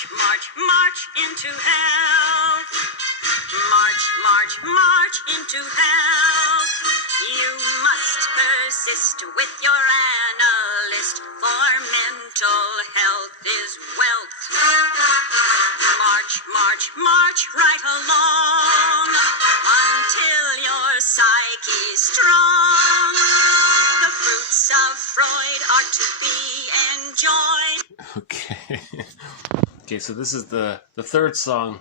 March, march, march into health. March, march, march into health. You must persist with your analyst, for mental health is wealth. March, march, march right along until your psyche's strong. The fruits of Freud are to be enjoyed. Okay. Okay, so this is the third song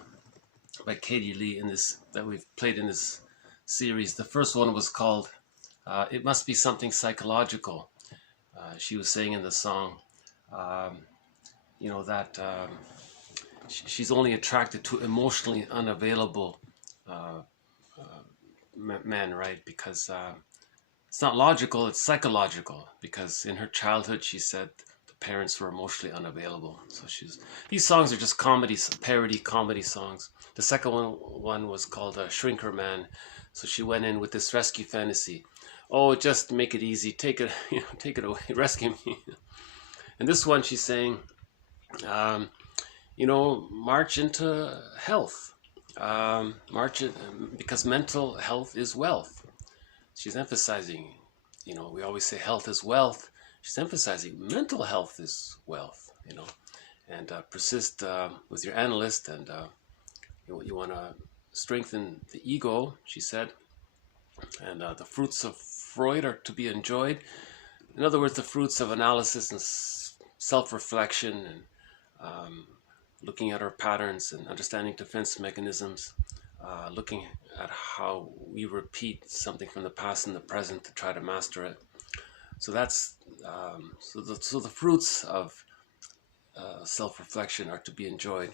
by Katie Lee in this that we've played in this series. The first one was called It Must Be Something Psychological. She was saying in the song, that she's only attracted to emotionally unavailable men, right? Because it's not logical, it's psychological. Because in her childhood, she said the parents were emotionally unavailable. So these songs are just parody comedy songs. The second one was called Shrinker Man. So she went in with this rescue fantasy. Oh, just make it easy. Take it away. Rescue me. And this one, she's saying, march into health. Because mental health is wealth. She's emphasizing, we always say health is wealth. She's emphasizing mental health is wealth, and persist with your analyst, and you want to strengthen the ego, she said, and the fruits of Freud are to be enjoyed. In other words, the fruits of analysis and self-reflection and looking at our patterns and understanding defense mechanisms, looking at how we repeat something from the past and the present to try to master it. So that's so the fruits of self-reflection are to be enjoyed,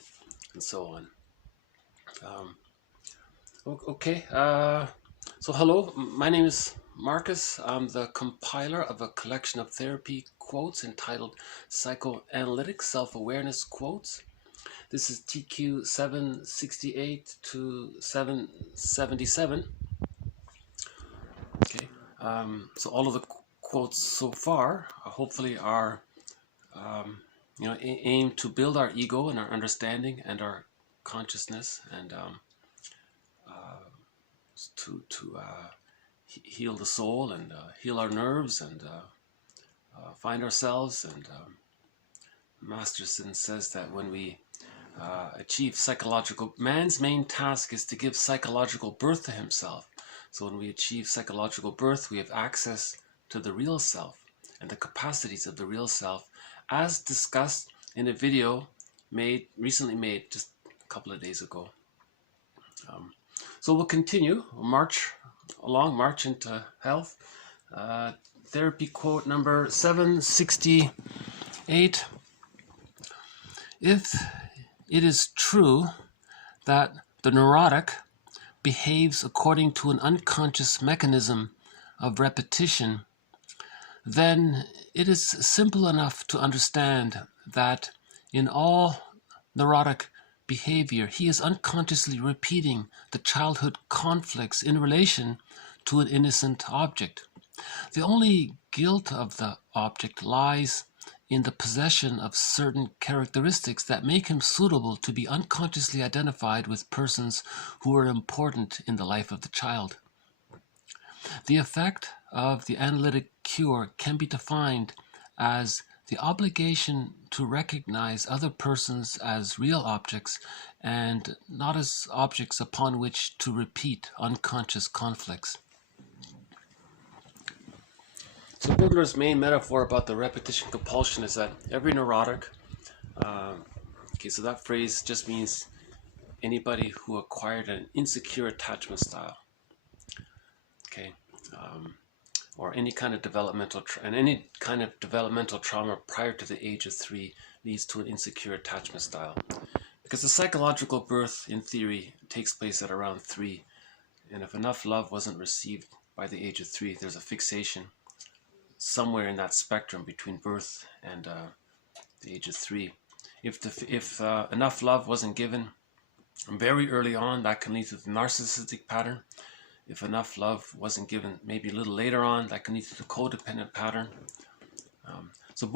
and so on. Okay. So hello, my name is Marcus. I'm the compiler of a collection of therapy quotes entitled Psychoanalytic Self-Awareness Quotes. This is TQ 768 to 777. Okay. So all of the quotes so far hopefully are aimed to build our ego and our understanding and our consciousness, and to heal the soul and heal our nerves and find ourselves. And Masterson says that when we achieve man's main task is to give psychological birth to himself. So when we achieve psychological birth, we have access to the real self and the capacities of the real self, as discussed in a video recently made just a couple of days ago. So we'll continue, march into health. Therapy quote number 768. If it is true that the neurotic behaves according to an unconscious mechanism of repetition, then it is simple enough to understand that in all neurotic behavior, he is unconsciously repeating the childhood conflicts in relation to an innocent object. The only guilt of the object lies in the possession of certain characteristics that make him suitable to be unconsciously identified with persons who are important in the life of the child. The effect of the analytic cure can be defined as the obligation to recognize other persons as real objects and not as objects upon which to repeat unconscious conflicts. So Bergler's main metaphor about the repetition compulsion is that every neurotic, so that phrase just means anybody who acquired an insecure attachment style, or any kind of developmental trauma prior to the age of 3 leads to an insecure attachment style. Because the psychological birth, in theory, takes place at around 3, and if enough love wasn't received by the age of 3, there's a fixation somewhere in that spectrum between birth and the age of 3. If enough love wasn't given very early on, that can lead to the narcissistic pattern. If enough love wasn't given maybe a little later on, that can lead to the codependent pattern. So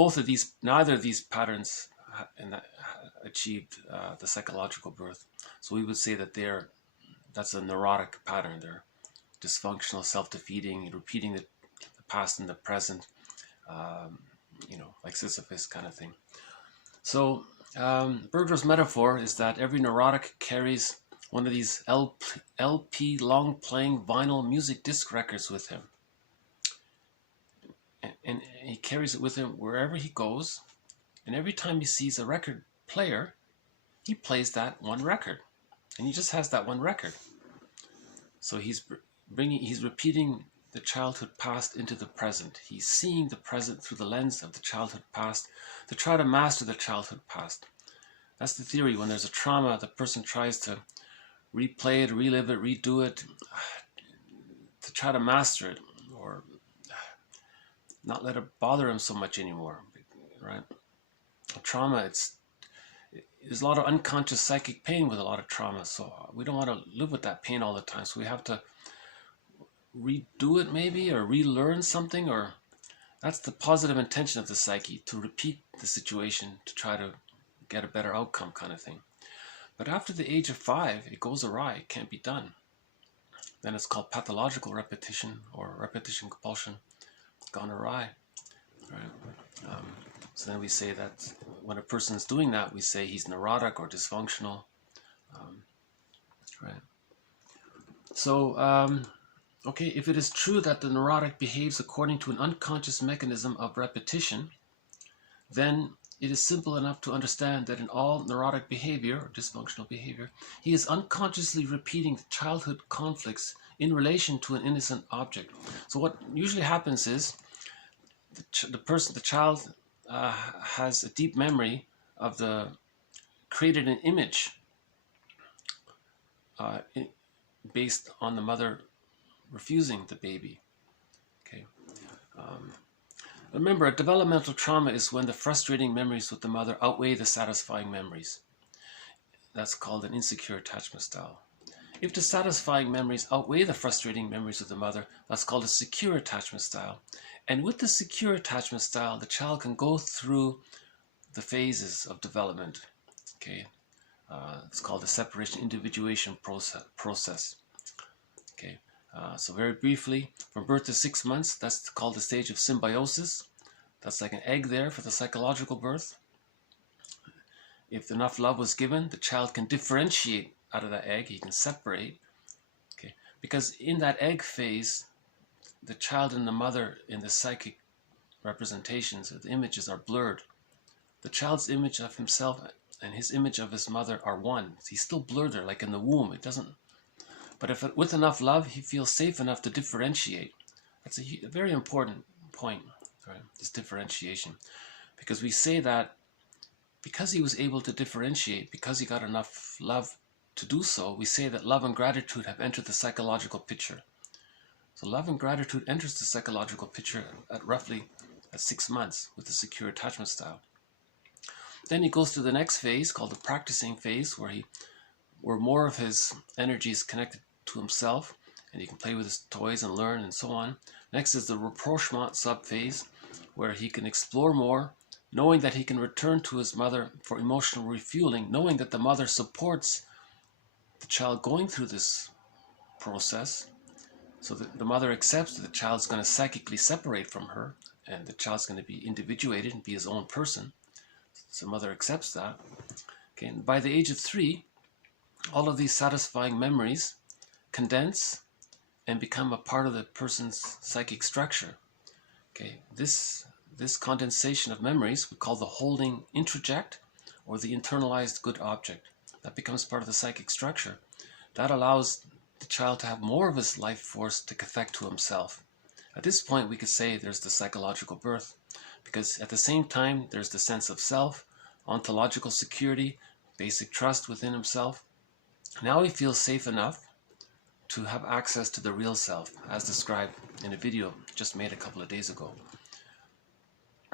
neither of these patterns achieved the psychological birth. So we would say that that's a neurotic pattern. They're dysfunctional, self-defeating, repeating the past and the present, like Sisyphus kind of thing. So Bergler's metaphor is that every neurotic carries one of these LP long-playing vinyl music disc records with him. And he carries it with him wherever he goes. And every time he sees a record player, he plays that one record. And he just has that one record. So he's repeating the childhood past into the present. He's seeing the present through the lens of the childhood past to try to master the childhood past. That's the theory. When there's a trauma, the person tries to replay it, relive it, redo it, to try to master it, or not let it bother him so much anymore, right? Trauma, there's a lot of unconscious psychic pain with a lot of trauma, so we don't want to live with that pain all the time. So we have to redo it maybe, or relearn something, or that's the positive intention of the psyche, to repeat the situation to try to get a better outcome kind of thing. But after the age of 5, it goes awry, it can't be done. Then it's called pathological repetition, or repetition compulsion gone awry, right? So then we say that when a person's doing that, we say he's neurotic or dysfunctional, right? So, okay, if it is true that the neurotic behaves according to an unconscious mechanism of repetition, then it is simple enough to understand that in all neurotic behavior, or dysfunctional behavior, he is unconsciously repeating the childhood conflicts in relation to an innocent object. So what usually happens is the child has a deep memory of created an image based on the mother refusing the baby. Okay. Remember, a developmental trauma is when the frustrating memories with the mother outweigh the satisfying memories. That's called an insecure attachment style. If the satisfying memories outweigh the frustrating memories of the mother, that's called a secure attachment style. And with the secure attachment style, the child can go through the phases of development. Okay, it's called the separation individuation process. Okay, so very briefly, from birth to 6 months, that's called the stage of symbiosis. That's like an egg there for the psychological birth. If enough love was given, the child can differentiate out of that egg. He can separate. Okay, because in that egg phase, the child and the mother in the psychic representations, the images are blurred. The child's image of himself and his image of his mother are one. He's still blurred there, like in the womb. It doesn't. But if with enough love, he feels safe enough to differentiate. That's a very important point, right? This differentiation, because we say that because he was able to differentiate, because he got enough love to do so, we say that love and gratitude have entered the psychological picture. So love and gratitude enters the psychological picture at roughly 6 months with the secure attachment style. Then he goes to the next phase called the practicing phase, where more of his energy is connected to himself, and he can play with his toys and learn and so on. Next is the rapprochement sub-phase, where he can explore more, knowing that he can return to his mother for emotional refueling, knowing that the mother supports the child going through this process. So the mother accepts that the child's going to psychically separate from her, and the child's going to be individuated and be his own person. So the mother accepts that. Okay, and by the age of 3, all of these satisfying memories condense and become a part of the person's psychic structure. Okay, this condensation of memories we call the holding introject, or the internalized good object. That becomes part of the psychic structure. That allows the child to have more of his life force to connect to himself. At this point, we could say there's the psychological birth, because at the same time, there's the sense of self, ontological security, basic trust within himself. Now he feels safe enough to have access to the real self, as described in a video just made a couple of days ago.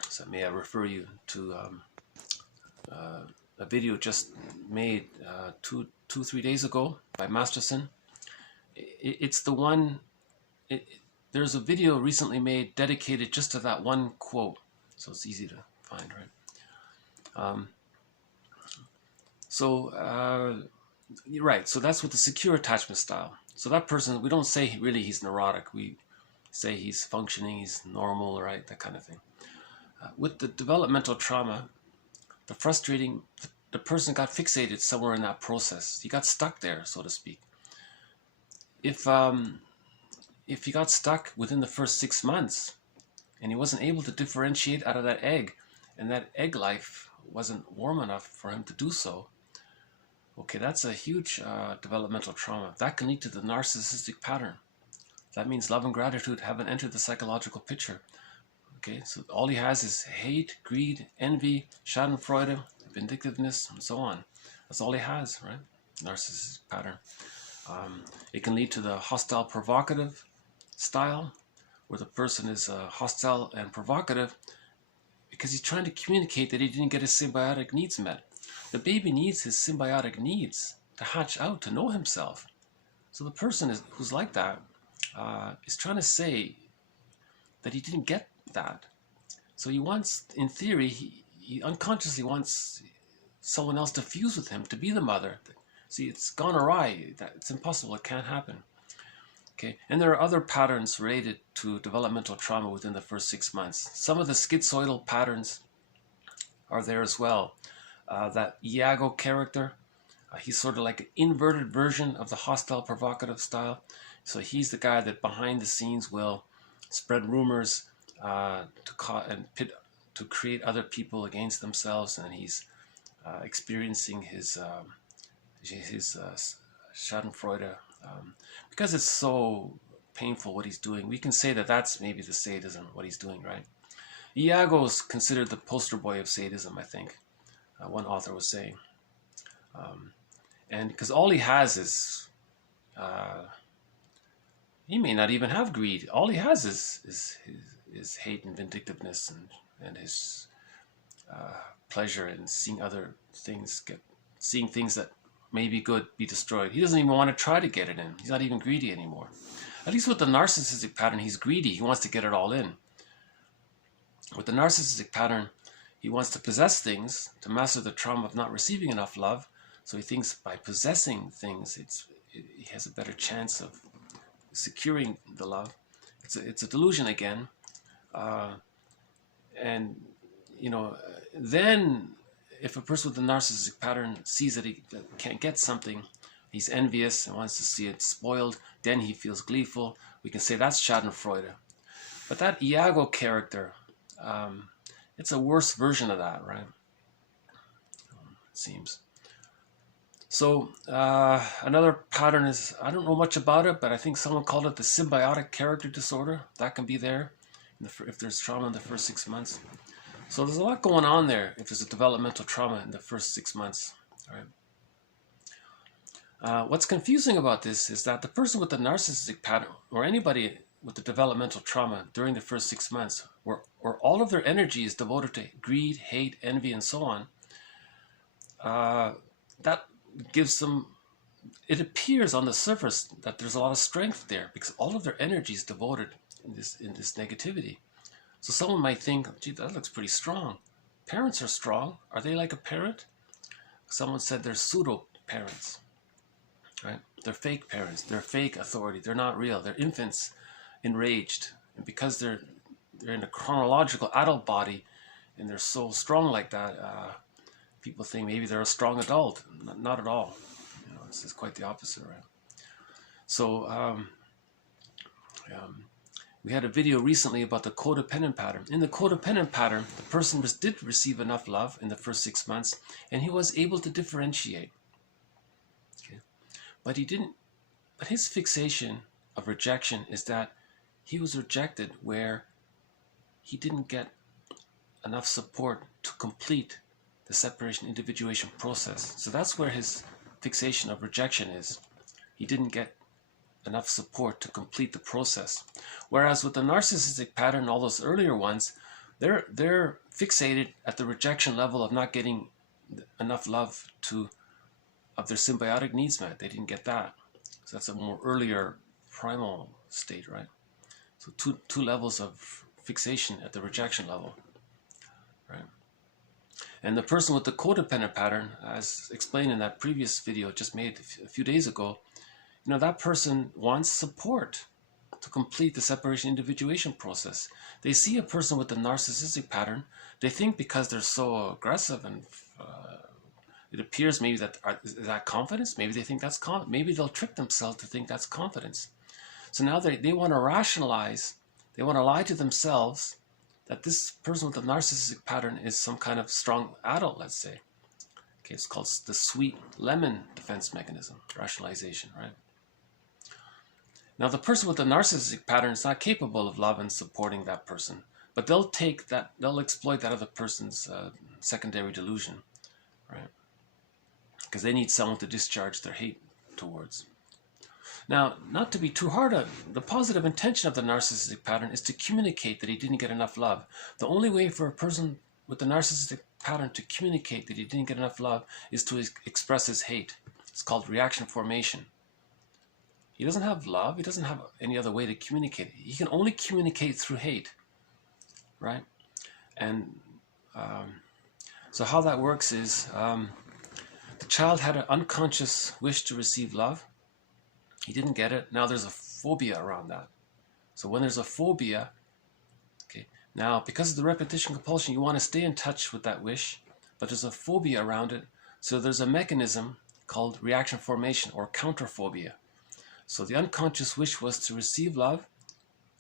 So may I refer you to a video just made 2-3 days ago by Masterson. It's the one, there's a video recently made dedicated just to that one quote, so it's easy to find, right? So, you're right. So that's with the secure attachment style. So that person, we don't say really he's neurotic. We say he's functioning, he's normal, right? That kind of thing. With the developmental trauma, the person got fixated somewhere in that process. He got stuck there, so to speak. If he got stuck within the first 6 months and he wasn't able to differentiate out of that egg, and that egg life wasn't warm enough for him to do so, okay, that's a huge developmental trauma. That can lead to the narcissistic pattern. That means love and gratitude haven't entered the psychological picture. Okay, so all he has is hate, greed, envy, schadenfreude, vindictiveness, and so on. That's all he has, right? Narcissistic pattern. It can lead to the hostile provocative style, where the person is hostile and provocative because he's trying to communicate that he didn't get his symbiotic needs met. The baby needs his symbiotic needs to hatch out, to know himself. So the person who's like that is trying to say that he didn't get that. So he wants, in theory, he unconsciously wants someone else to fuse with him, to be the mother. See, it's gone awry. It's impossible. It can't happen. Okay, and there are other patterns related to developmental trauma within the first 6 months. Some of the schizoidal patterns are there as well. That Iago character, he's sort of like an inverted version of the hostile provocative style. So he's the guy that behind the scenes will spread rumors to create other people against themselves, and he's experiencing his schadenfreude. Because it's so painful what he's doing, we can say that that's maybe the sadism, what he's doing, right? Iago's considered the poster boy of sadism, I think. One author was saying. And because all he has is, he may not even have greed. All he has is hate and vindictiveness and his pleasure in seeing other things seeing things that may be good be destroyed. He doesn't even want to try to get it in. He's not even greedy anymore. At least with the narcissistic pattern, he's greedy. He wants to get it all in. With the narcissistic pattern, he wants to possess things to master the trauma of not receiving enough love. So he thinks by possessing things, he has a better chance of securing the love. It's a delusion again. And, then if a person with a narcissistic pattern sees that he can't get something, he's envious and wants to see it spoiled, then he feels gleeful. We can say that's schadenfreude. But that Iago character, it's a worse version of that, right? It seems. So another pattern is, I don't know much about it, but I think someone called it the symbiotic character disorder. That can be there if there's trauma in the first 6 months. So there's a lot going on there if there's a developmental trauma in the first 6 months. Right? What's confusing about this is that the person with the narcissistic pattern, or anybody with the developmental trauma during the first 6 months, where all of their energy is devoted to greed, hate, envy, and so on, that gives them, it appears on the surface that there's a lot of strength there because all of their energy is devoted in this negativity. So someone might think, gee, that looks pretty strong. Parents are strong. Are they like a parent? Someone said they're pseudo-parents, right? They're fake parents. They're fake authority. They're not real. They're infants enraged. And because they're in a chronological adult body and they're so strong like that, people think maybe they're a strong adult. Not at all. This is quite the opposite, right? So we had a video recently about the codependent pattern. In the codependent pattern, the person did receive enough love in the first 6 months, and he was able to differentiate. Okay? But he didn't. But his fixation of rejection is that he was rejected where he didn't get enough support to complete the separation individuation process. So that's where his fixation of rejection is. He didn't get enough support to complete the process. Whereas with the narcissistic pattern, all those earlier ones, they're fixated at the rejection level of not getting enough love of their symbiotic needs met. They didn't get that. So that's a more earlier primal state, right? So two levels of fixation at the rejection level, right? And the person with the codependent pattern, as explained in that previous video just made a few days ago, that person wants support to complete the separation individuation process. They see a person with the narcissistic pattern, they think because they're so aggressive and it appears maybe is that confidence? Maybe they think that's confidence. Maybe they'll trick themselves to think that's confidence. So now they want to rationalize, they want to lie to themselves that this person with the narcissistic pattern is some kind of strong adult, let's say. Okay, it's called the sweet lemon defense mechanism, rationalization, right? Now, the person with the narcissistic pattern is not capable of love and supporting that person, but they'll exploit that other person's secondary delusion, right? Because they need someone to discharge their hate towards. Now, not to be too hard on, the positive intention of the narcissistic pattern is to communicate that he didn't get enough love. The only way for a person with the narcissistic pattern to communicate that he didn't get enough love is to express his hate. It's called reaction formation. He doesn't have love. He doesn't have any other way to communicate. He can only communicate through hate, right? And so how that works is the child had an unconscious wish to receive love. He didn't get it. Now there's a phobia around that. So when there's a phobia, okay, now because of the repetition compulsion, you want to stay in touch with that wish, but there's a phobia around it. So there's a mechanism called reaction formation or counterphobia. So the unconscious wish was to receive love.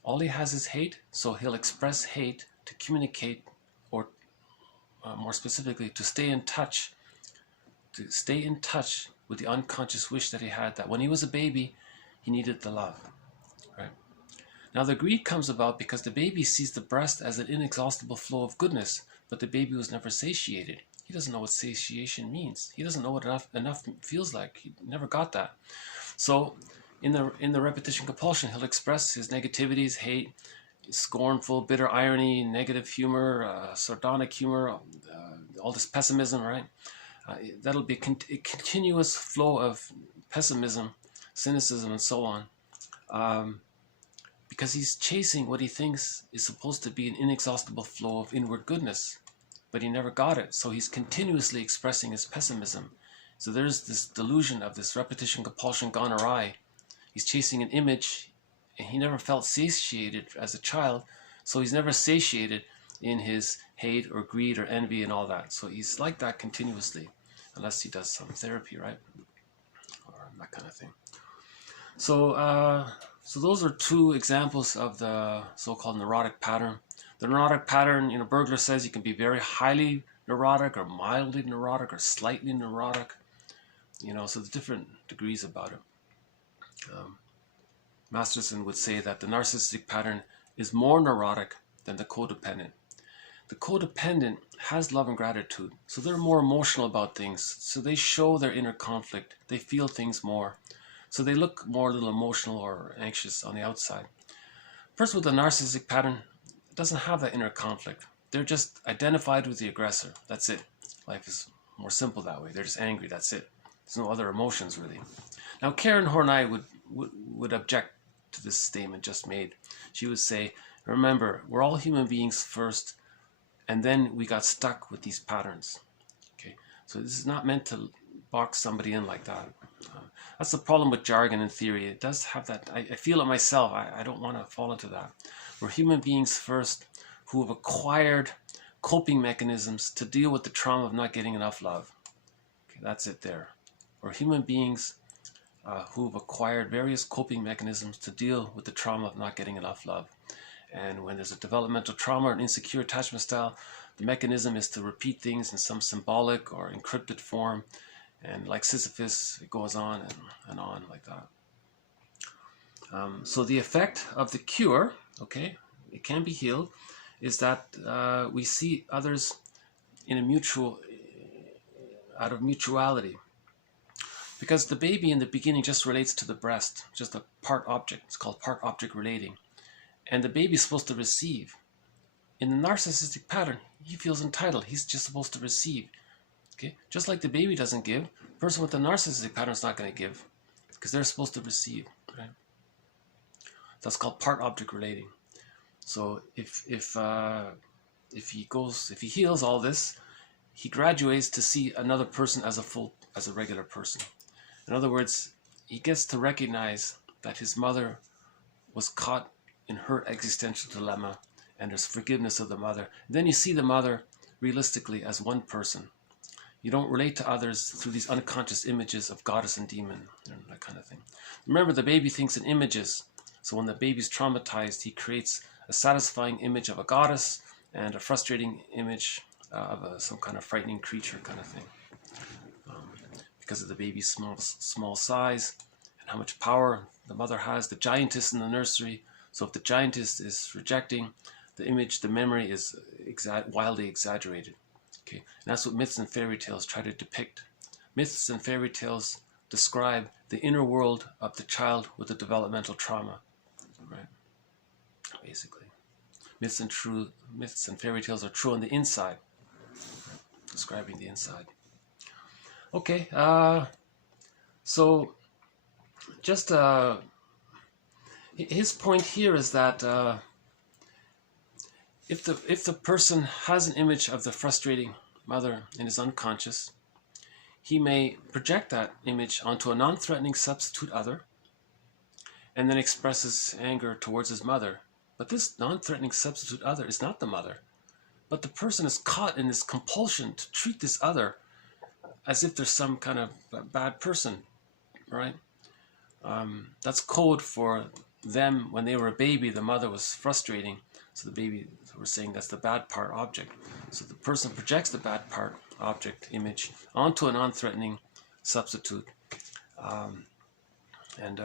All he has is hate, so he'll express hate to communicate, or more specifically, to stay in touch with the unconscious wish that he had, that when he was a baby, he needed the love, right? Now the greed comes about because the baby sees the breast as an inexhaustible flow of goodness, but the baby was never satiated. He doesn't know what satiation means. He doesn't know what enough feels like. He never got that. So in the repetition compulsion, he'll express his negativities, hate, scornful, bitter irony, negative humor, sardonic humor, all this pessimism, right? That'll be a continuous flow of pessimism, cynicism, and so on, because he's chasing what he thinks is supposed to be an inexhaustible flow of inward goodness, but he never got it, so he's continuously expressing his pessimism. So there's this delusion of this repetition compulsion gone awry. He's chasing an image, and he never felt satiated as a child, so he's never satiated in his hate or greed or envy and all that. So he's like that continuously, unless he does some therapy, right? Or that kind of thing. So, so those are two examples of the so-called neurotic pattern. The neurotic pattern, Bergler says you can be very highly neurotic or mildly neurotic or slightly neurotic. So there's different degrees about it. Masterson would say that the narcissistic pattern is more neurotic than the codependent. The codependent has love and gratitude, so they're more emotional about things, so they show their inner conflict, they feel things more, so they look more a little emotional or anxious on the outside. Person with a narcissistic pattern doesn't have that inner conflict. They're just identified with the aggressor. That's it. Life is more simple that way. They're just angry. That's it. There's no other emotions really. Now Karen Horney would object to this statement just made. She would say, remember, we're all human beings first, and then we got stuck with these patterns. Okay, so this is not meant to box somebody in like that. That's the problem with jargon and theory. It does have that. I feel it myself. I don't want to fall into that. We're human beings first who have acquired coping mechanisms to deal with the trauma of not getting enough love. Okay, that's it there. We're human beings who have acquired various coping mechanisms to deal with the trauma of not getting enough love. And when there's a developmental trauma or an insecure attachment style, the mechanism is to repeat things in some symbolic or encrypted form. And like Sisyphus, it goes on and on like that. So the effect of the cure, okay, it can be healed, is that we see others in out of mutuality. Because the baby in the beginning just relates to the breast, just a part object. It's called part object relating. And the baby's supposed to receive. In the narcissistic pattern, he feels entitled. He's just supposed to receive. Okay? Just like the baby doesn't give, the person with the narcissistic pattern is not going to give because they're supposed to receive. Right? That's called part object relating. So if he heals all this, he graduates to see another person as a regular person. In other words, he gets to recognize that his mother was caught in her existential dilemma, and there's forgiveness of the mother. And then you see the mother realistically as one person. You don't relate to others through these unconscious images of goddess and demon, and that kind of thing. Remember, the baby thinks in images. So when the baby's traumatized, he creates a satisfying image of a goddess and a frustrating image of some kind of frightening creature kind of thing. Because of the baby's small size and how much power the mother has, the giantess in the nursery. So if the giantess is rejecting, the image, the memory is wildly exaggerated. Okay, and that's what myths and fairy tales try to depict. Myths and fairy tales describe the inner world of the child with a developmental trauma, right? Basically, myths and fairy tales are true on the inside, right? Describing the inside. Okay, so just his point here is that if the person has an image of the frustrating mother in his unconscious, he may project that image onto a non-threatening substitute other and then expresses anger towards his mother. But this non-threatening substitute other is not the mother, but the person is caught in this compulsion to treat this other as if there's some kind of bad person, right? That's code for them when they were a baby. The mother was frustrating, so the baby, we're saying that's the bad part object. So the person projects the bad part object image onto a non-threatening substitute, and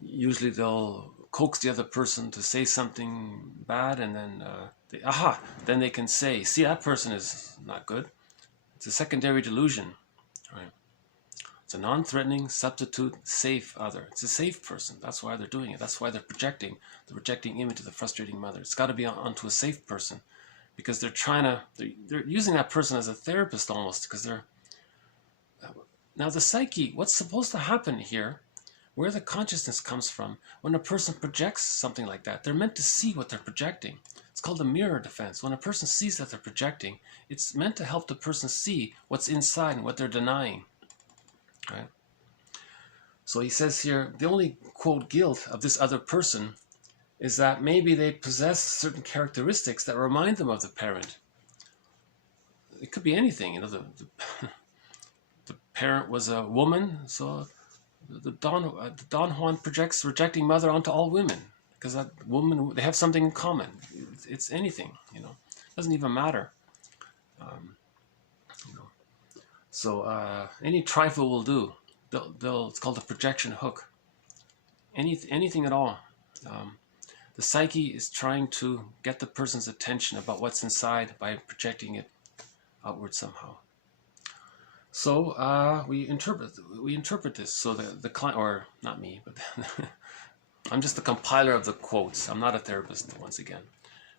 usually they'll coax the other person to say something bad, and then then they can say, see, that person is not good. It's a secondary delusion, right? It's a non-threatening substitute safe other. It's a safe person. That's why they're doing it. That's why they're projecting the rejecting image of the frustrating mother. It's got to be onto a safe person, because they're using that person as a therapist almost, because now the psyche, what's supposed to happen here, where the consciousness comes from, when a person projects something like that, they're meant to see what they're projecting. It's called the mirror defense. When a person sees that they're projecting, it's meant to help the person see what's inside and what they're denying, right? So he says here, the only, quote, guilt of this other person is that maybe they possess certain characteristics that remind them of the parent. It could be anything, the parent was a woman, so the Don Juan projects rejecting mother onto all women, because that woman, they have something in common. It's anything, it doesn't even matter. So any trifle will do. It's called a projection hook. Anything at all. The psyche is trying to get the person's attention about what's inside by projecting it outward somehow. So we interpret this. So the client, or not me, but I'm just the compiler of the quotes. I'm not a therapist. Once again,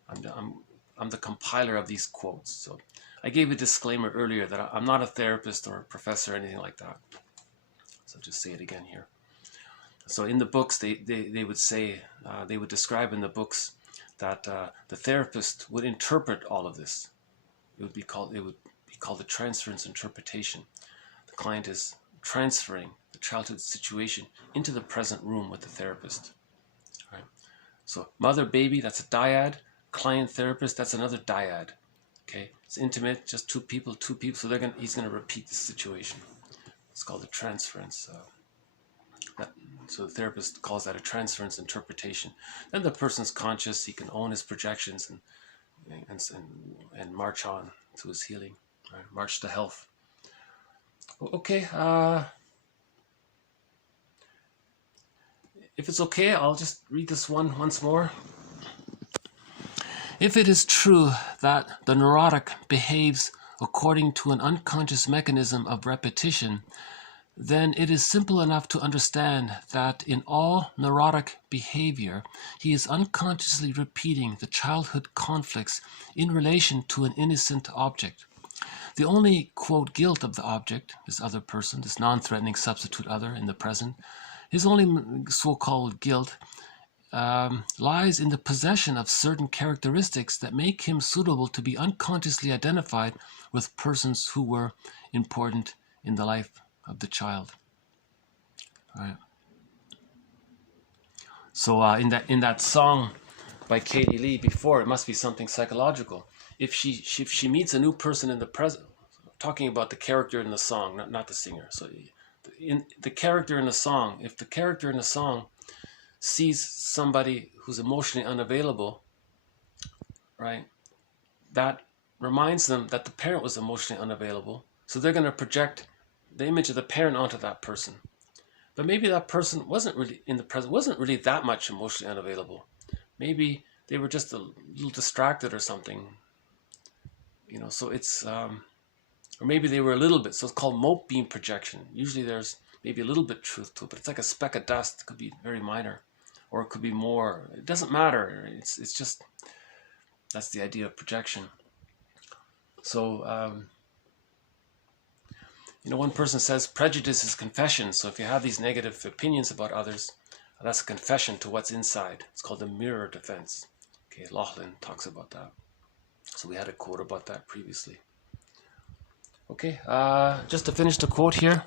I'm the compiler of these quotes. So I gave a disclaimer earlier that I'm not a therapist or a professor or anything like that. So just say it again here. So in the books, they would say, they would describe in the books that the therapist would interpret all of this. It would be called the transference interpretation. The client is transferring the childhood situation into the present room with the therapist. Right? So mother, baby, that's a dyad. Client, therapist, that's another dyad. Okay, it's intimate, just two people. So he's gonna repeat the situation. It's called the transference. So the therapist calls that a transference interpretation. Then the person's conscious; he can own his projections and march on to his healing, right? March to health. Okay. If it's okay, I'll just read this one once more. If it is true that the neurotic behaves according to an unconscious mechanism of repetition, then it is simple enough to understand that in all neurotic behavior, he is unconsciously repeating the childhood conflicts in relation to an innocent object. The only, quote, guilt of the object, this other person, this non-threatening substitute other in the present, his only so-called guilt lies in the possession of certain characteristics that make him suitable to be unconsciously identified with persons who were important in the life of the child. All right. So in that song by Katie Lee before, it must be something psychological. If she meets a new person in the present, talking about the character in the song, not the singer. So in the character in the song, if the character in the song sees somebody who's emotionally unavailable, right, that reminds them that the parent was emotionally unavailable. So they're going to project the image of the parent onto that person. But maybe that person wasn't really in the present, wasn't really that much emotionally unavailable. Maybe they were just a little distracted or something, you know. So it's, or maybe they were a little bit. So it's called mote beam projection. Usually there's maybe a little bit truth to it, but it's like a speck of dust. It could be very minor, or it could be more. It doesn't matter. It's just, that's the idea of projection. So, you know, one person says prejudice is confession. So if you have these negative opinions about others, that's a confession to what's inside. It's called the mirror defense. Okay, Laughlin talks about that. So we had a quote about that previously. Okay, just to finish the quote here.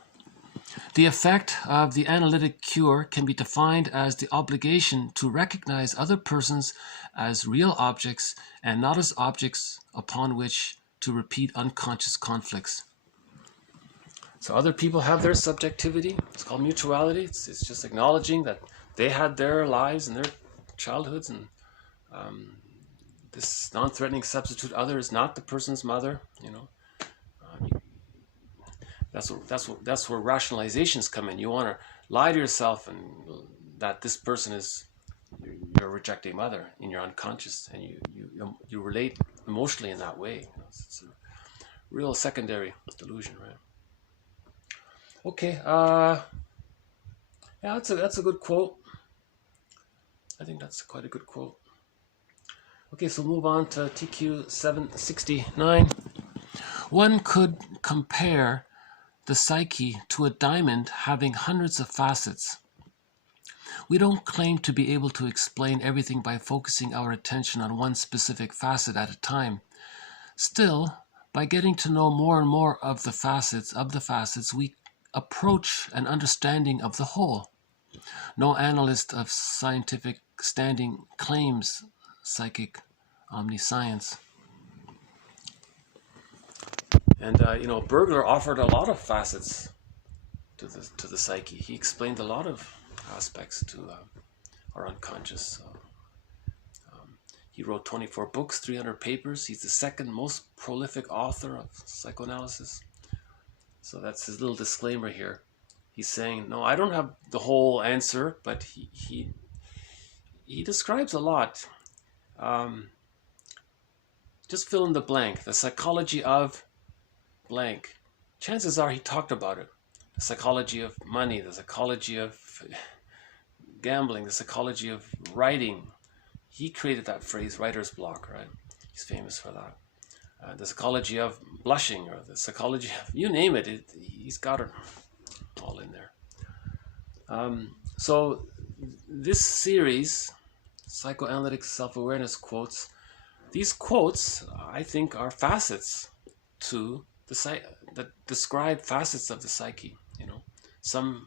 The effect of the analytic cure can be defined as the obligation to recognize other persons as real objects and not as objects upon which to repeat unconscious conflicts. So other people have their subjectivity. It's called mutuality. It's just acknowledging that they had their lives and their childhoods, and this non-threatening substitute other is not the person's mother. You know, that's where rationalizations come in. You want to lie to yourself and that this person is your rejecting mother in your unconscious, and you relate emotionally in that way. You know, it's a real secondary delusion, right? Okay, yeah, that's a good quote. I think that's quite a good quote. Okay, so move on to TQ 769. One could compare the psyche to a diamond having hundreds of facets. We don't claim to be able to explain everything by focusing our attention on one specific facet at a time. Still, by getting to know more and more of the facets, we approach an understanding of the whole. No analyst of scientific standing claims psychic omniscience. And you know, Bergler offered a lot of facets to the psyche. He explained a lot of aspects to our unconscious. He wrote 24 books, 300 papers. He's the second most prolific author of psychoanalysis. So that's his little disclaimer here. He's saying, no, I don't have the whole answer, but he describes a lot. Just fill in the blank. The psychology of blank. Chances are he talked about it. The psychology of money, the psychology of gambling, the psychology of writing. He created that phrase, writer's block, right? He's famous for that. The psychology of blushing, or the psychology of, you name it, he's got it all in there. So this series, Psychoanalytic Self-Awareness Quotes, these quotes, I think, are facets to the that describe facets of the psyche. You know, some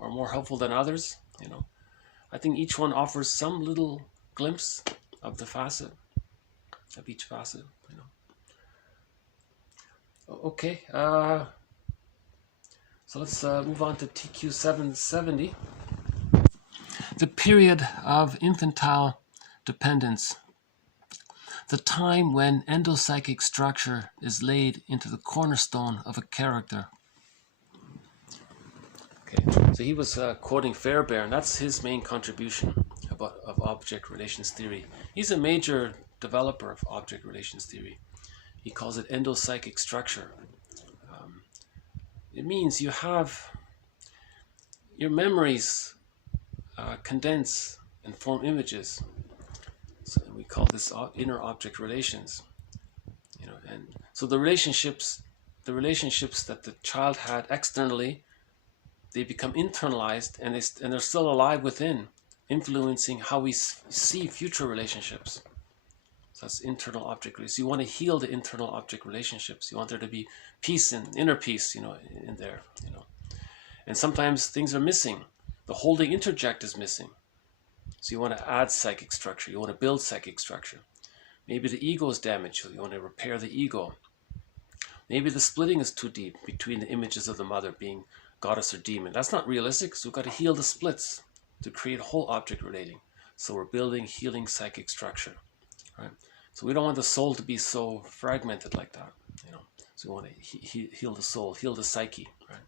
are more helpful than others. You know, I think each one offers some little glimpse of the facet, of each facet. You know. Okay, so let's move on to TQ 770. The period of infantile dependence. The time when endopsychic structure is laid into the cornerstone of a character. Okay, so he was quoting Fairbairn. That's his main contribution of object relations theory. He's a major developer of object relations theory. He calls it endopsychic structure. It means you have your memories condense and form images. So we call this inner object relations. You know, and so the relationships that the child had externally, they become internalized, and they're still alive within, influencing how we see future relationships. So that's internal object relations. You want to heal the internal object relationships. You want there to be peace and inner peace, in there, And sometimes things are missing. The holding interject is missing. So you want to add psychic structure. You want to build psychic structure. Maybe the ego is damaged, so you want to repair the ego. Maybe the splitting is too deep between the images of the mother being goddess or demon. That's not realistic, so we've got to heal the splits to create whole object relating. So we're building healing psychic structure, right? So we don't want the soul to be so fragmented like that, So we want to heal the soul, heal the psyche, right?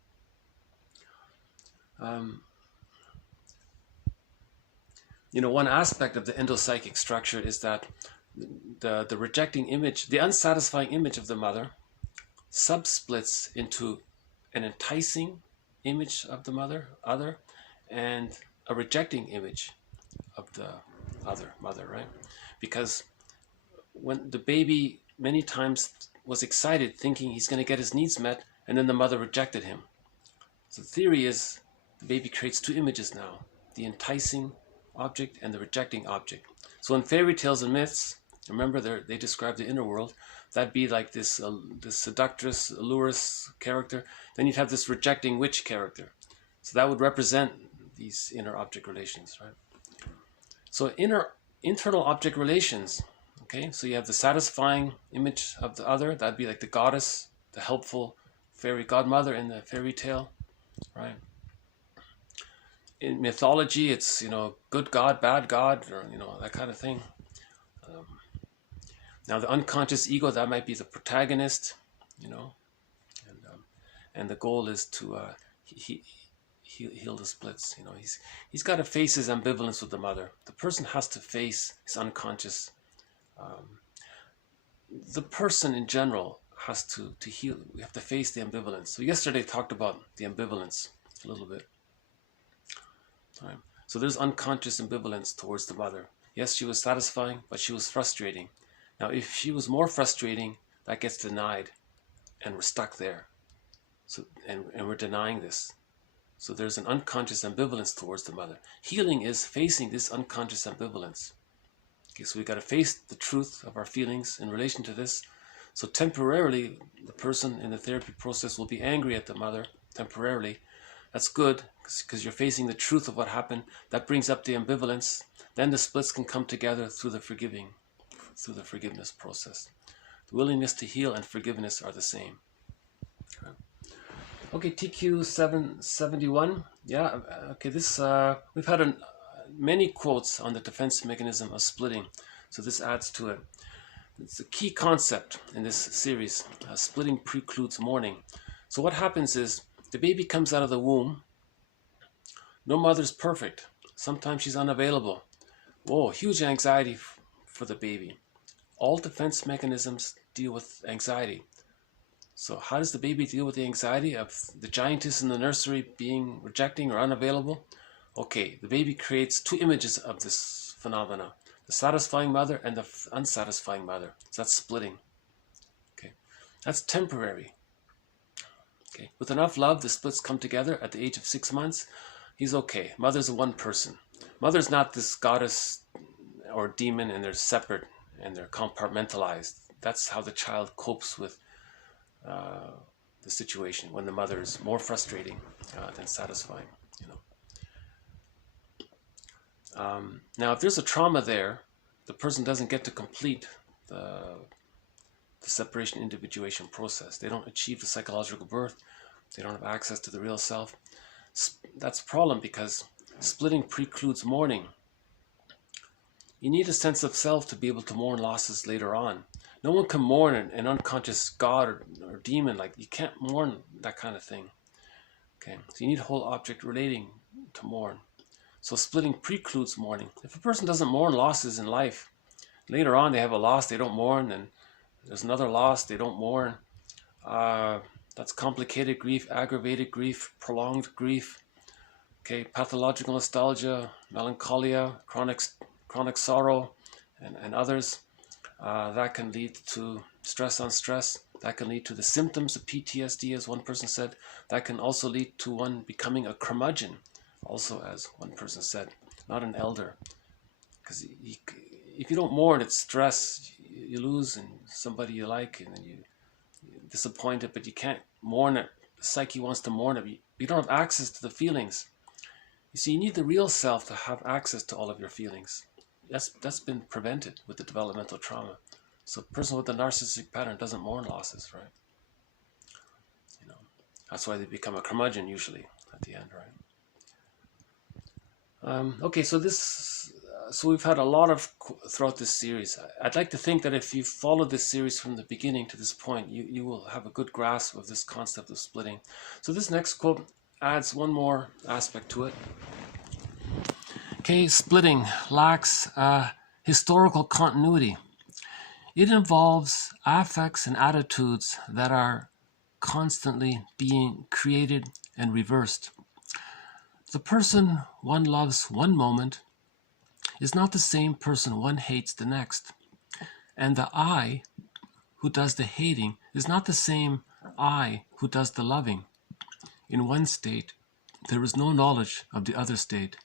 One aspect of the endopsychic structure is that the rejecting image, the unsatisfying image of the mother, subsplits into an enticing image of the other, and a rejecting image of the other mother, right? Because when the baby many times was excited, thinking he's going to get his needs met, and then the mother rejected him. So the theory is the baby creates two images now, the enticing object and the rejecting object. So in fairy tales and myths, remember they describe the inner world, that'd be like this seductress, allurous character. Then you'd have this rejecting witch character. So that would represent these inner object relations, right? So internal object relations, okay? So you have the satisfying image of the other, that'd be like the goddess, the helpful fairy godmother in the fairy tale, right? In mythology, it's, good God, bad God, or, that kind of thing. Now the unconscious ego, that might be the protagonist, and the goal is to heal the splits. He's got to face his ambivalence with the mother. The person has to face his unconscious. The person in general has to heal. We have to face the ambivalence. So yesterday I talked about the ambivalence a little bit. Right. So there's unconscious ambivalence towards the mother. Yes, she was satisfying, but she was frustrating. Now, if she was more frustrating, that gets denied, and we're stuck there. So, and we're denying this. So there's an unconscious ambivalence towards the mother. Healing is facing this unconscious ambivalence. Okay, so we got to face the truth of our feelings in relation to this. So temporarily, the person in the therapy process will be angry at the mother, temporarily. That's good, because you're facing the truth of what happened. That brings up the ambivalence. Then the splits can come together through the forgiveness process. The willingness to heal and forgiveness are the same. Okay, TQ 771. Yeah, okay, this, we've had many quotes on the defense mechanism of splitting, so this adds to it. It's a key concept in this series. Splitting precludes mourning. So what happens is, the baby comes out of the womb. No mother's perfect. Sometimes she's unavailable. Whoa, huge anxiety for the baby. All defense mechanisms deal with anxiety. So how does the baby deal with the anxiety of the giantess in the nursery being rejecting or unavailable? Okay, the baby creates two images of this phenomena. The satisfying mother and the unsatisfying mother. So that's splitting. Okay, that's temporary. Okay. With enough love, the splits come together at the age of 6 months. He's okay. Mother's one person. Mother's not this goddess or demon, and they're separate and they're compartmentalized. That's how the child copes with the situation when the mother is more frustrating than satisfying. Now, if there's a trauma there, the person doesn't get to complete the separation individuation process. They don't achieve the psychological birth. They don't have access to the real self. That's a problem because splitting precludes mourning. You need a sense of self to be able to mourn losses later on. No one can mourn an unconscious god or demon. Like, you can't mourn that kind of thing. Okay, so you need whole object relating to mourn. So splitting precludes mourning. If a person doesn't mourn losses in life, later on they have a loss, they don't mourn, and there's another loss, they don't mourn. That's complicated grief, aggravated grief, prolonged grief. Okay, pathological nostalgia, melancholia, chronic sorrow, and others. That can lead to stress on stress. That can lead to the symptoms of PTSD, as one person said. That can also lead to one becoming a curmudgeon, also as one person said. not an elder. Because if you don't mourn, it's stress. You lose and somebody you like, and then you're disappointed, but you can't mourn it. The psyche wants to mourn it. You don't have access to the feelings. You see, you need the real self to have access to all of your feelings. That's been prevented with the developmental trauma. So a person with a narcissistic pattern doesn't mourn losses, right? You know, that's why they become a curmudgeon usually at the end, right? Okay, so we've had a lot of throughout this series. I'd like to think that if you follow this series from the beginning to this point, you will have a good grasp of this concept of splitting. So this next quote adds one more aspect to it. Okay, splitting lacks historical continuity. It involves affects and attitudes that are constantly being created and reversed. The person one loves one moment is not the same person one hates the next. And the I who does the hating is not the same I who does the loving. In one state, there is no knowledge of the other state.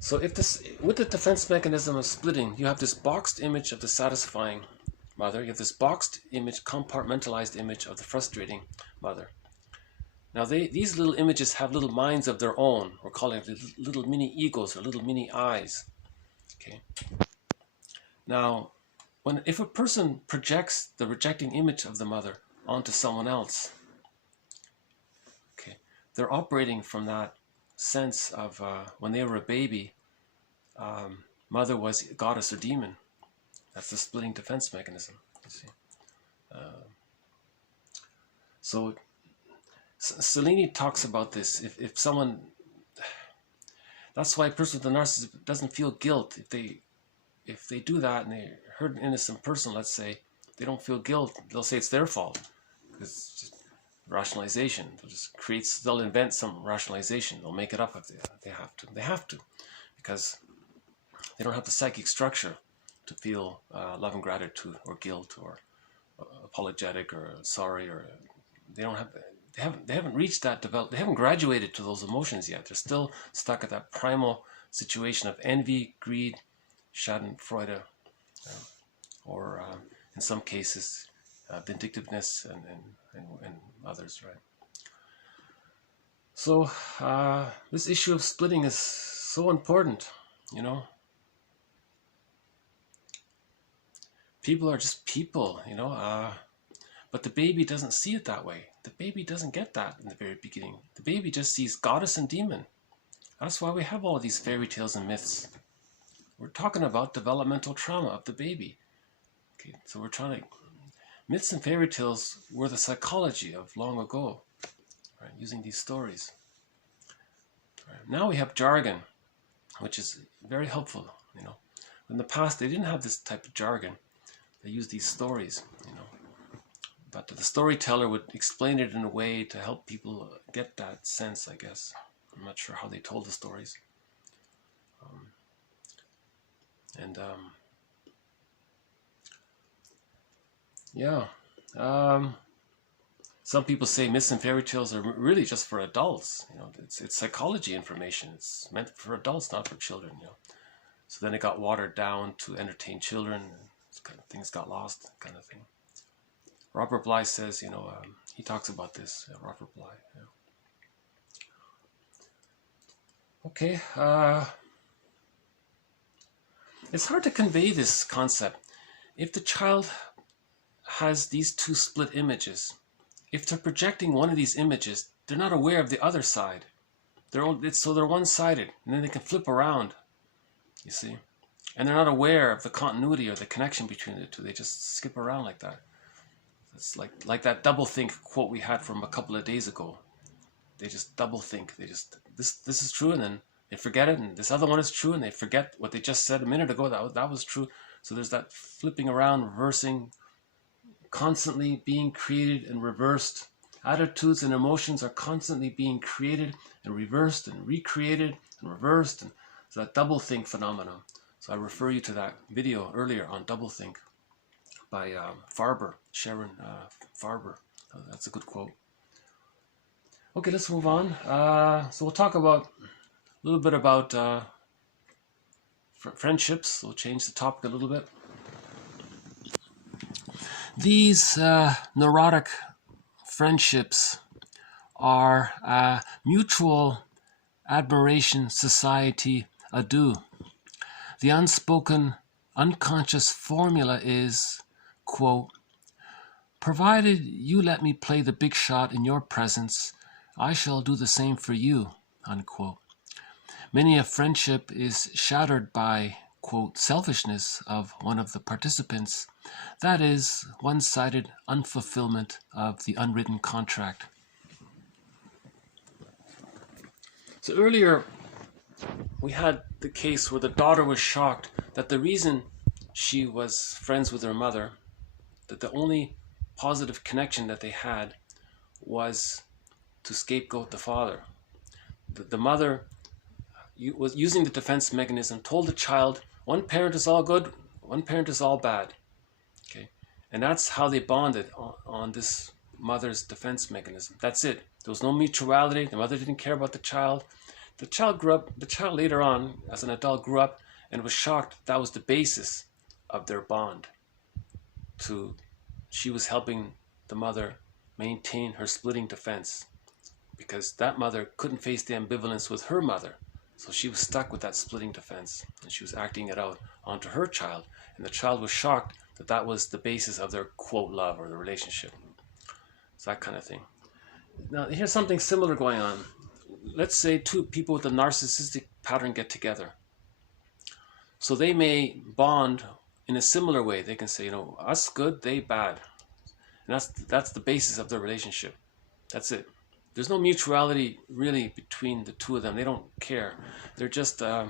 So with the defense mechanism of splitting, you have this boxed image of the satisfying mother, you have this boxed image, compartmentalized image of the frustrating mother. Now these little images have little minds of their own. We're calling it little mini egos or little mini I's. Okay. Now, if a person projects the rejecting image of the mother onto someone else, okay, they're operating from that sense of when they were a baby, mother was goddess or demon. That's the splitting defense mechanism. You see. So Cellini talks about this. If someone, that's why a person with a narcissist doesn't feel guilt if they do that and they hurt an innocent person. Let's say they don't feel guilt. They'll say it's their fault because it's just rationalization. They'll invent some rationalization. They'll make it up if they have to. They have to because they don't have the psychic structure to feel love and gratitude or guilt or apologetic or sorry, or they haven't reached that they haven't graduated to those emotions yet. They're still stuck at that primal situation of envy, greed, schadenfreude, or in some cases vindictiveness and others, right? So this issue of splitting is so important, you know. People are just people, you know, but the baby doesn't see it that way. The baby doesn't get that in the very beginning. The baby just sees goddess and demon. That's why we have all of these fairy tales and myths. We're talking about developmental trauma of the baby. Okay, so we're trying to... Myths and fairy tales were the psychology of long ago, right, using these stories. Right. Now we have jargon, which is very helpful, you know. In the past, they didn't have this type of jargon. They used these stories, you know. But the storyteller would explain it in a way to help people get that sense, I guess. I'm not sure how they told the stories. Some people say myths and fairy tales are really just for adults. You know, it's psychology information. It's meant for adults, not for children. You know, so then it got watered down to entertain children. Kind of things got lost, kind of thing. Robert Bly says, you know, he talks about this. Robert Bly. Yeah. Okay. It's hard to convey this concept. If the child has these two split images, if they're projecting one of these images, they're not aware of the other side. So they're one-sided, and then they can flip around, you see. And they're not aware of the continuity or the connection between the two. They just skip around like that. It's like that double think quote we had from a couple of days ago. They just double think. They just, this is true, and then they forget it, and this other one is true, and they forget what they just said a minute ago. That was true. So there's that flipping around, reversing, constantly being created and reversed. Attitudes and emotions are constantly being created and reversed and recreated and reversed. And so that double think phenomenon. So I refer you to that video earlier on double think by Sharon Farber. That's a good quote. Okay, let's move on. So we'll talk about a little bit about friendships. We'll change the topic a little bit. These neurotic friendships are mutual admiration society ado. The unspoken, unconscious formula is, quote, provided you let me play the big shot in your presence, I shall do the same for you, unquote. Many a friendship is shattered by, quote, selfishness of one of the participants, that is, one-sided unfulfillment of the unwritten contract. So earlier, we had the case where the daughter was shocked that the reason she was friends with her mother, that the only positive connection that they had was to scapegoat the father. The mother was using the defense mechanism, told the child, one parent is all good, one parent is all bad. Okay, and that's how they bonded on this mother's defense mechanism. That's it. There was no mutuality. The mother didn't care about the child. The child grew up. The child later on, as an adult, grew up and was shocked that was the basis of their bond. She was helping the mother maintain her splitting defense because that mother couldn't face the ambivalence with her mother. So she was stuck with that splitting defense, and she was acting it out onto her child. And the child was shocked that that was the basis of their, quote, love or the relationship. So that kind of thing. Now, here's something similar going on. Let's say two people with a narcissistic pattern get together. So they may bond in a similar way. They can say, us good, they bad. And that's the basis of their relationship. That's it. There's no mutuality really between the two of them. They don't care. They're just, the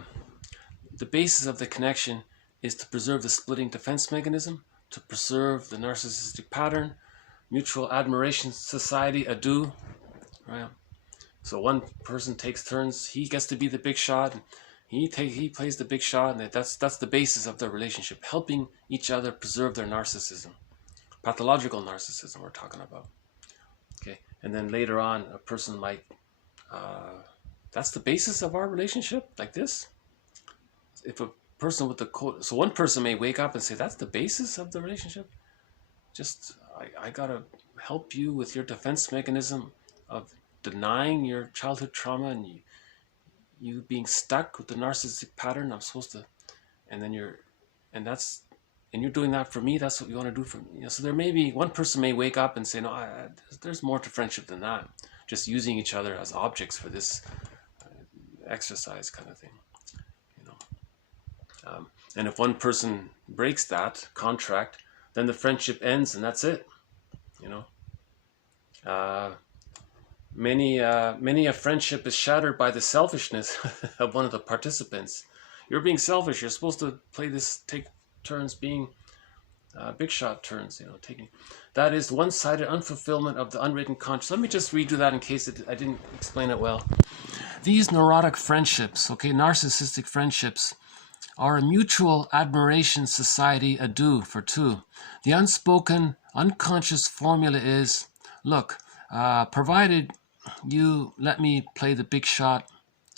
basis of the connection is to preserve the splitting defense mechanism, to preserve the narcissistic pattern, mutual admiration society ado, right? So one person takes turns, he gets to be the big shot, and he plays the big shot, and that's the basis of their relationship, helping each other preserve their narcissism. Pathological narcissism we're talking about. Okay, and then later on, a person might, that's the basis of our relationship, like this. If a person with the code, so one person may wake up and say, that's the basis of the relationship. Just, I gotta help you with your defense mechanism of denying your childhood trauma and you being stuck with the narcissistic pattern. I'm supposed to, and then you're doing that for me. That's what you want to do for me. So there may be one person may wake up and say, no, there's more to friendship than that. Just using each other as objects for this exercise kind of thing. And if one person breaks that contract, then the friendship ends and that's it. Many a friendship is shattered by the selfishness of one of the participants. You're being selfish. You're supposed to take turns being big shot turns. Taking. That is one-sided unfulfillment of the unwritten contract. Let me just redo that in case I didn't explain it well. These neurotic friendships, narcissistic friendships, are a mutual admiration society ado for two. The unspoken, unconscious formula is, look, provided you let me play the big shot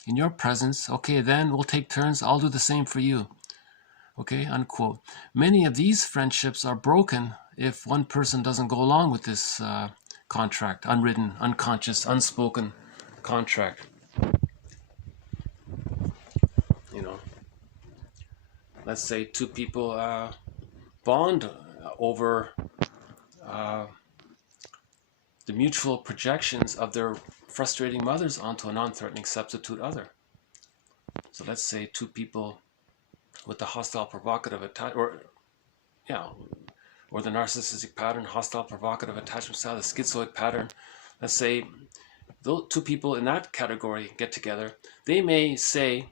in your presence, okay, then we'll take turns. I'll do the same for you. Okay, unquote. Many of these friendships are broken if one person doesn't go along with this contract, unwritten, unconscious, unspoken contract. Let's say two people bond over the mutual projections of their frustrating mothers onto a non-threatening substitute other. So let's say two people with the hostile provocative attachment, or the narcissistic pattern, hostile provocative attachment style, the schizoid pattern. Let's say those two people in that category get together. They may say,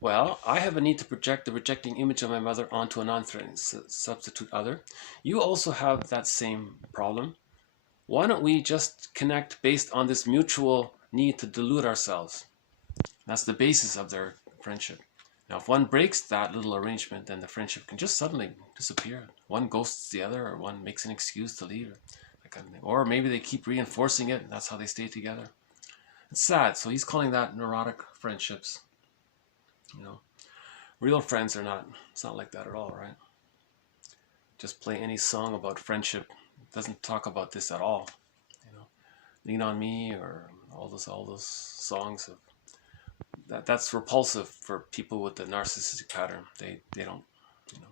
well, I have a need to project the rejecting image of my mother onto a non-threatening substitute other. You also have that same problem. Why don't we just connect based on this mutual need to delude ourselves? That's the basis of their friendship. Now, if one breaks that little arrangement, then the friendship can just suddenly disappear. One ghosts the other, or one makes an excuse to leave, that kind of thing. Or maybe they keep reinforcing it, and that's how they stay together. It's sad. So he's calling that neurotic friendships. You know, real friends are not, it's not like that at all, right? Just play any song about friendship. It doesn't talk about this at all. You know, Lean on Me or all those songs of that's repulsive for people with the narcissistic pattern. They don't, you know,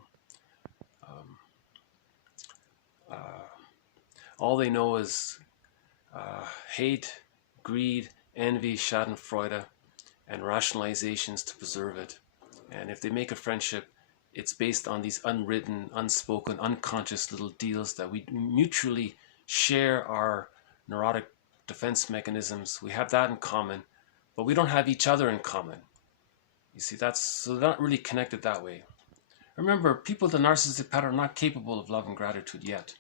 all they know is hate, greed, envy, schadenfreude, and rationalizations to preserve it. And if they make a friendship, it's based on these unwritten, unspoken, unconscious little deals that we mutually share our neurotic defense mechanisms. We have that in common, but we don't have each other in common. You see, so they're not really connected that way. Remember, people with a narcissistic pattern are not capable of love and gratitude yet.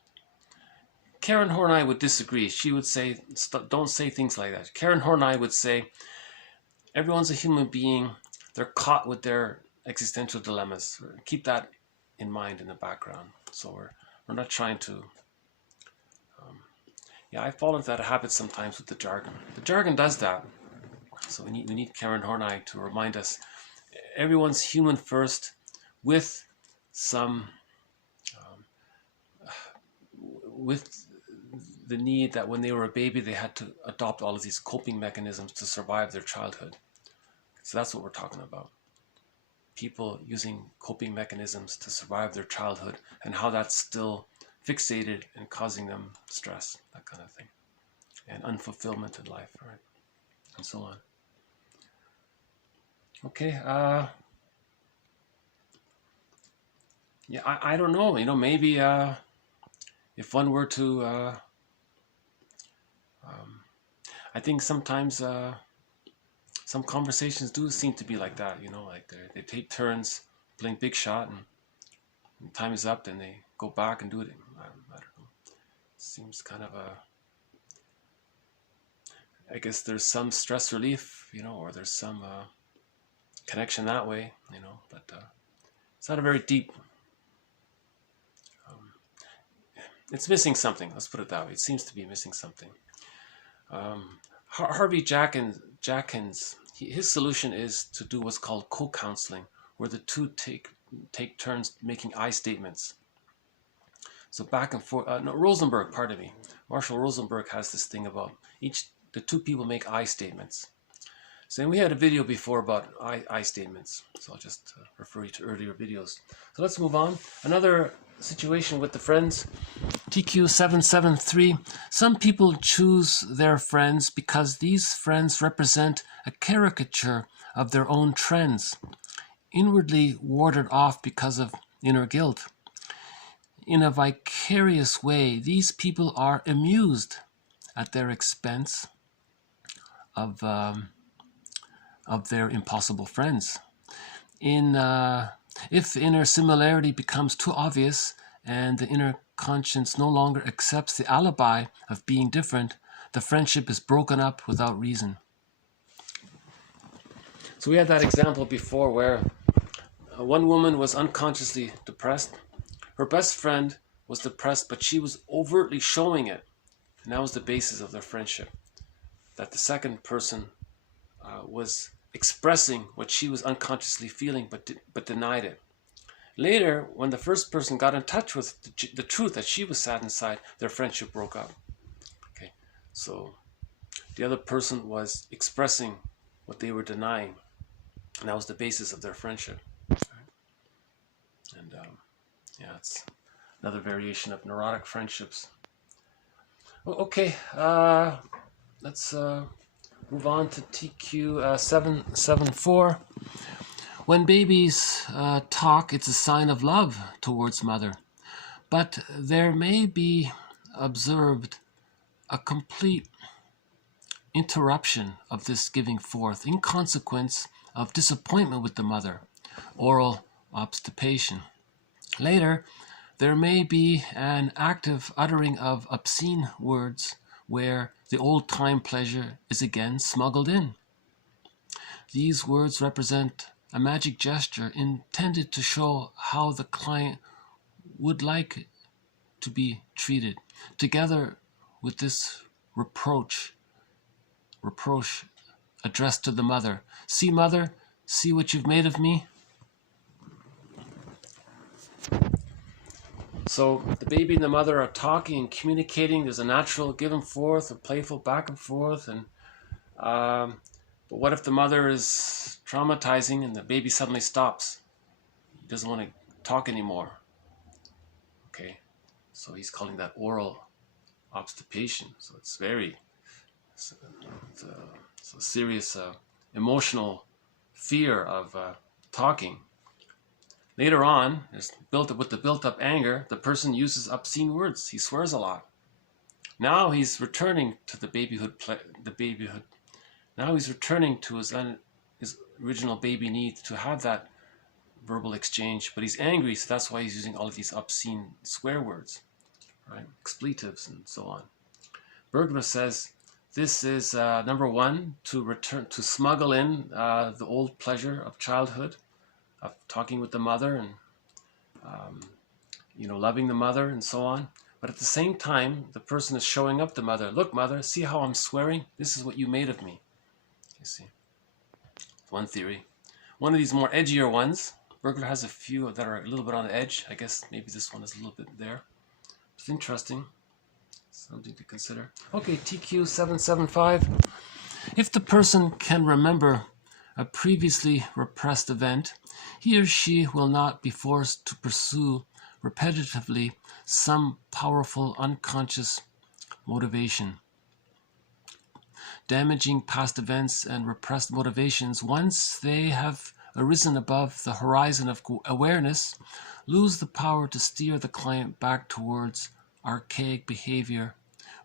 Karen Horney would disagree. She would say, don't say things like that. Karen Horney would say, everyone's a human being. They're caught with their existential dilemmas. Keep that in mind in the background. So we're not trying to... I fall into that habit sometimes with the jargon. The jargon does that. So we need Karen Horney to remind us, everyone's human first, with some... with the need that when they were a baby, they had to adopt all of these coping mechanisms to survive their childhood. So that's what we're talking about. People using coping mechanisms to survive their childhood and how that's still fixated and causing them stress, that kind of thing. And unfulfillment in life, right? And so on. Okay, I don't know, you know, maybe if one were to, I think sometimes some conversations do seem to be like that, you know, like they take turns playing big shot, and time is up, and they go back and do it. I don't know. Seems kind of I guess there's some stress relief, you know, or there's some connection that way, you know, but it's not a very deep. It's missing something. Let's put it that way. It seems to be missing something. Harvey Jackins, his solution is to do what's called co-counseling, where the two take turns making I statements. So back and forth. Rosenberg, pardon me. Marshall Rosenberg has this thing about the two people make I statements. So we had a video before about I statements. So I'll just refer you to earlier videos. So let's move on. Another situation with the friends. TQ773. Some people choose their friends because these friends represent a caricature of their own trends, inwardly warded off because of inner guilt. In a vicarious way, these people are amused at their expense of their impossible friends. If the inner similarity becomes too obvious and the inner conscience no longer accepts the alibi of being different, the friendship is broken up without reason. So we had that example before where one woman was unconsciously depressed. Her best friend was depressed, but she was overtly showing it. And that was the basis of their friendship. That the second person was expressing what she was unconsciously feeling, but denied it. Later, when the first person got in touch with the truth that she was sad inside, their friendship broke up. Okay, so the other person was expressing what they were denying, and that was the basis of their friendship. And it's another variation of neurotic friendships. Okay, let's move on to TQ774. When babies talk, it's a sign of love towards mother, but there may be observed a complete interruption of this giving forth in consequence of disappointment with the mother, oral obstipation. Later, there may be an active uttering of obscene words where the old-time pleasure is again smuggled in. These words represent a magic gesture intended to show how the client would like to be treated. Together with this reproach addressed to the mother. See, mother, see what you've made of me? So the baby and the mother are talking and communicating. There's a natural give and forth, a playful back and forth. And but what if the mother is traumatizing and the baby suddenly stops? He doesn't want to talk anymore. Okay, so he's calling that oral obstipation. So it's very it's a serious emotional fear of talking. Later on, with the built-up anger, the person uses obscene words. He swears a lot. Now he's returning to the babyhood. Now he's returning to his original baby need to have that verbal exchange. But he's angry, so that's why he's using all of these obscene swear words, right? Expletives and so on. Bergler says this is number one, to smuggle in the old pleasure of childhood, of talking with the mother and loving the mother and so on. But at the same time, the person is showing up the mother. Look, mother, see how I'm swearing? This is what you made of me. You see, one theory. One of these more edgier ones. Bergler has a few that are a little bit on the edge. I guess maybe this one is a little bit there. It's interesting. Something to consider. Okay, TQ 775. If the person can remember a previously repressed event, he or she will not be forced to pursue repetitively some powerful unconscious motivation. Damaging past events and repressed motivations, once they have arisen above the horizon of awareness, lose the power to steer the client back towards archaic behavior,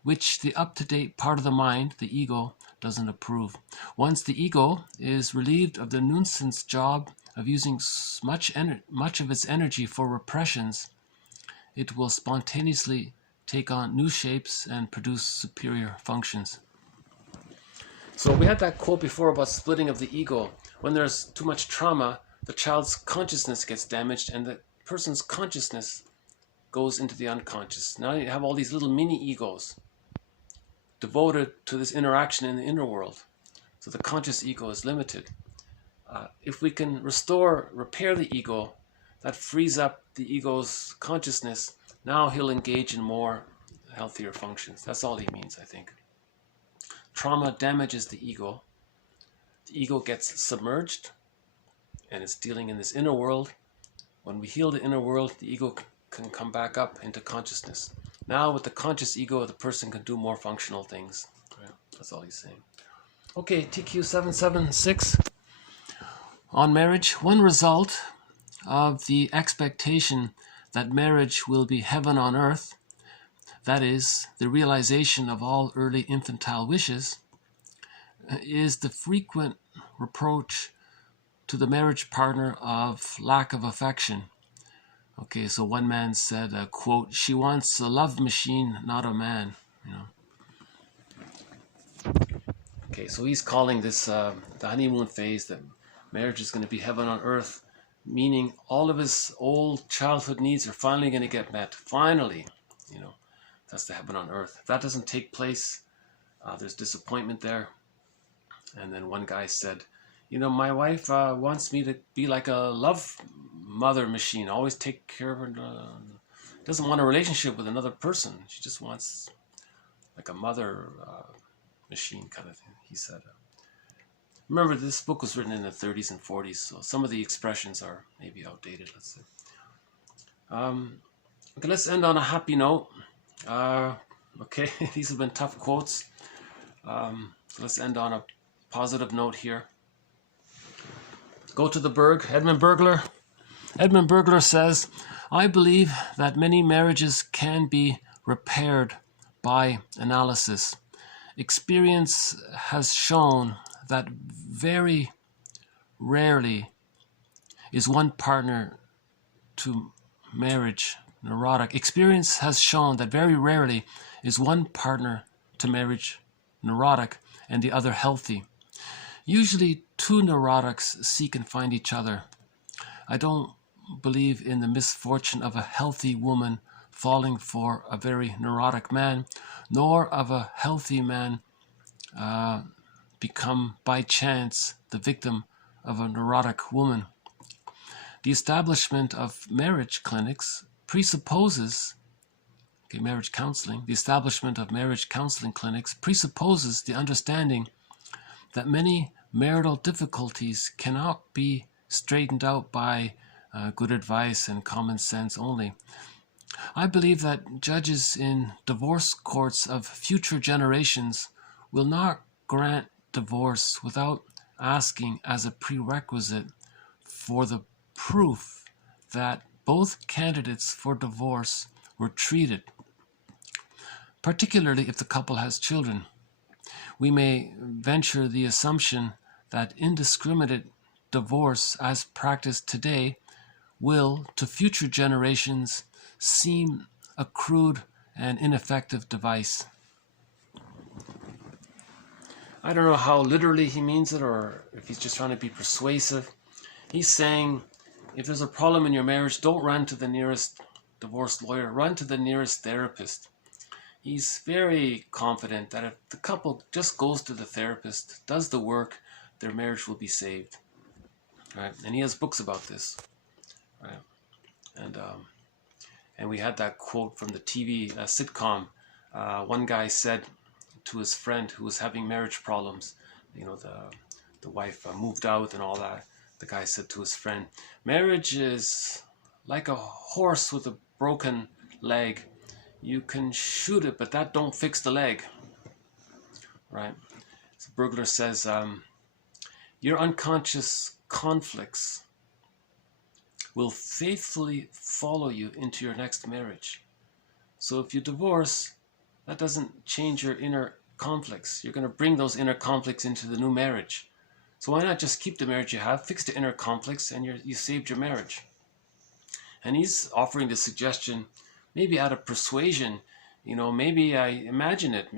which the up-to-date part of the mind, the ego, doesn't approve. Once the ego is relieved of the nuisance job of using much of its energy for repressions, it will spontaneously take on new shapes and produce superior functions. So we had that quote before about splitting of the ego. When there's too much trauma, the child's consciousness gets damaged and the person's consciousness goes into the unconscious. Now you have all these little mini egos devoted to this interaction in the inner world. So the conscious ego is limited. If we can repair the ego, that frees up the ego's consciousness. Now he'll engage in more healthier functions. That's all he means, I think. Trauma damages the ego. The ego gets submerged and it's dealing in this inner world. When we heal the inner world, the ego can come back up into consciousness. Now with the conscious ego, the person can do more functional things. Yeah, that's all he's saying. Okay, TQ 776. On marriage, one result of the expectation that marriage will be heaven on earth, that is, the realization of all early infantile wishes, is the frequent reproach to the marriage partner of lack of affection. Okay, so one man said, quote, "She wants a love machine, not a man." Okay, so he's calling this the honeymoon phase, that marriage is going to be heaven on earth, meaning all of his old childhood needs are finally going to get met. Finally, that's the heaven on earth. If that doesn't take place, there's disappointment there. And then one guy said, my wife wants me to be like a love mother machine, always take care of her. Doesn't want a relationship with another person. She just wants like a mother machine kind of thing, he said. Remember, this book was written in the 30s and 40s, so some of the expressions are maybe outdated, let's say. Okay, let's end on a happy note. Okay, these have been tough quotes. So let's end on a positive note here. Go to the Berg, Edmund Bergler. Edmund Bergler says, "I believe that many marriages can be repaired by analysis. Experience has shown that very rarely is one partner to marriage neurotic. Experience has shown that very rarely is one partner to marriage neurotic and the other healthy. Usually two neurotics seek and find each other. I don't believe in the misfortune of a healthy woman falling for a very neurotic man, nor of a healthy man become by chance the victim of a neurotic woman. The establishment of marriage clinics presupposes marriage counseling. The establishment of marriage counseling clinics presupposes the understanding that many marital difficulties cannot be straightened out by good advice and common sense only. I believe that judges in divorce courts of future generations will not grant divorce without asking as a prerequisite for the proof that both candidates for divorce were treated, particularly if the couple has children. We may venture the assumption that indiscriminate divorce as practiced today will, to future generations, seem a crude and ineffective device. I don't know how literally he means it, or if he's just trying to be persuasive. He's saying, if there's a problem in your marriage, don't run to the nearest divorce lawyer, run to the nearest therapist. He's very confident that if the couple just goes to the therapist, does the work, their marriage will be saved. Right? And he has books about this. Right? And we had that quote from the TV sitcom. One guy said to his friend who was having marriage problems, the wife moved out and all that. The guy said to his friend, marriage is like a horse with a broken leg. You can shoot it, but that don't fix the leg. Right? So Bergler says, your unconscious conflicts will faithfully follow you into your next marriage. So if you divorce, that doesn't change your inner conflicts. You're going to bring those inner conflicts into the new marriage. So why not just keep the marriage you have, fix the inner conflicts, and you saved your marriage. And he's offering the suggestion, maybe out of persuasion, maybe I imagine it.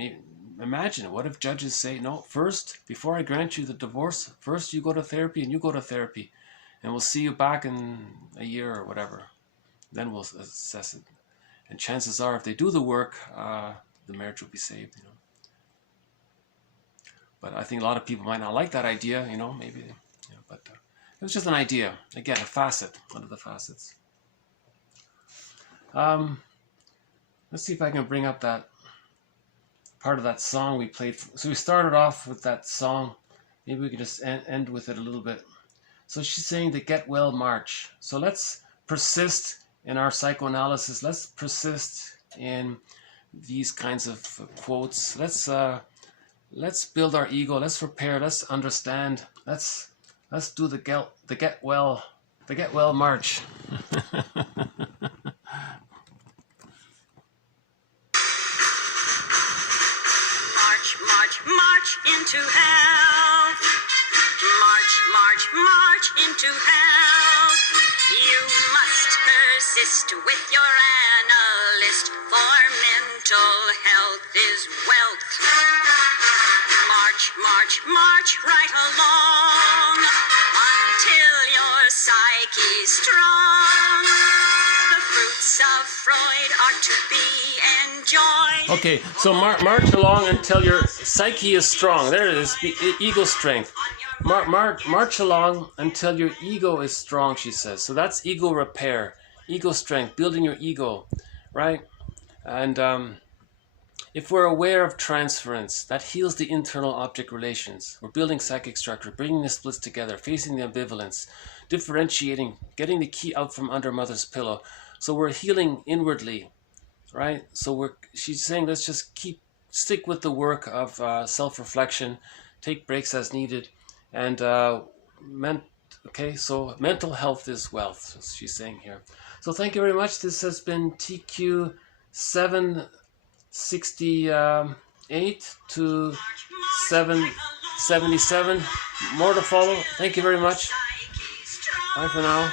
Imagine it. What if judges say, no, first, before I grant you the divorce, first you go to therapy and you go to therapy, and we'll see you back in a year or whatever. Then we'll assess it. And chances are, if they do the work, the marriage will be saved. But I think a lot of people might not like that idea. Maybe. But it was just an idea. Again, a facet, one of the facets. Let's see if I can bring up that part of that song we played. So we started off with that song. Maybe we could just end with it a little bit. So she's saying the Get Well March. So let's persist in our psychoanalysis. Let's persist in these kinds of quotes. Let's build our ego. Let's prepare. Let's understand. Let's do the Get Well March. March into hell. March into hell. You must persist with your analyst, for mental health is wealth. March right along until your psyche's strong. The fruits of Freud are to be enjoyed. Okay, so march along until your psyche is strong. There it is, ego strength. March along until your ego is strong, she says. So that's ego repair, ego strength, building your ego, right? And if we're aware of transference, that heals the internal object relations. We're building psychic structure, bringing the splits together, facing the ambivalence, differentiating, getting the key out from under mother's pillow. So we're healing inwardly, right? So she's saying, let's just stick with the work of self-reflection, take breaks as needed, and so mental health is wealth, as she's saying here. So thank you very much. This has been TQ 768 to 777. More to follow. Thank you very much. Bye for now.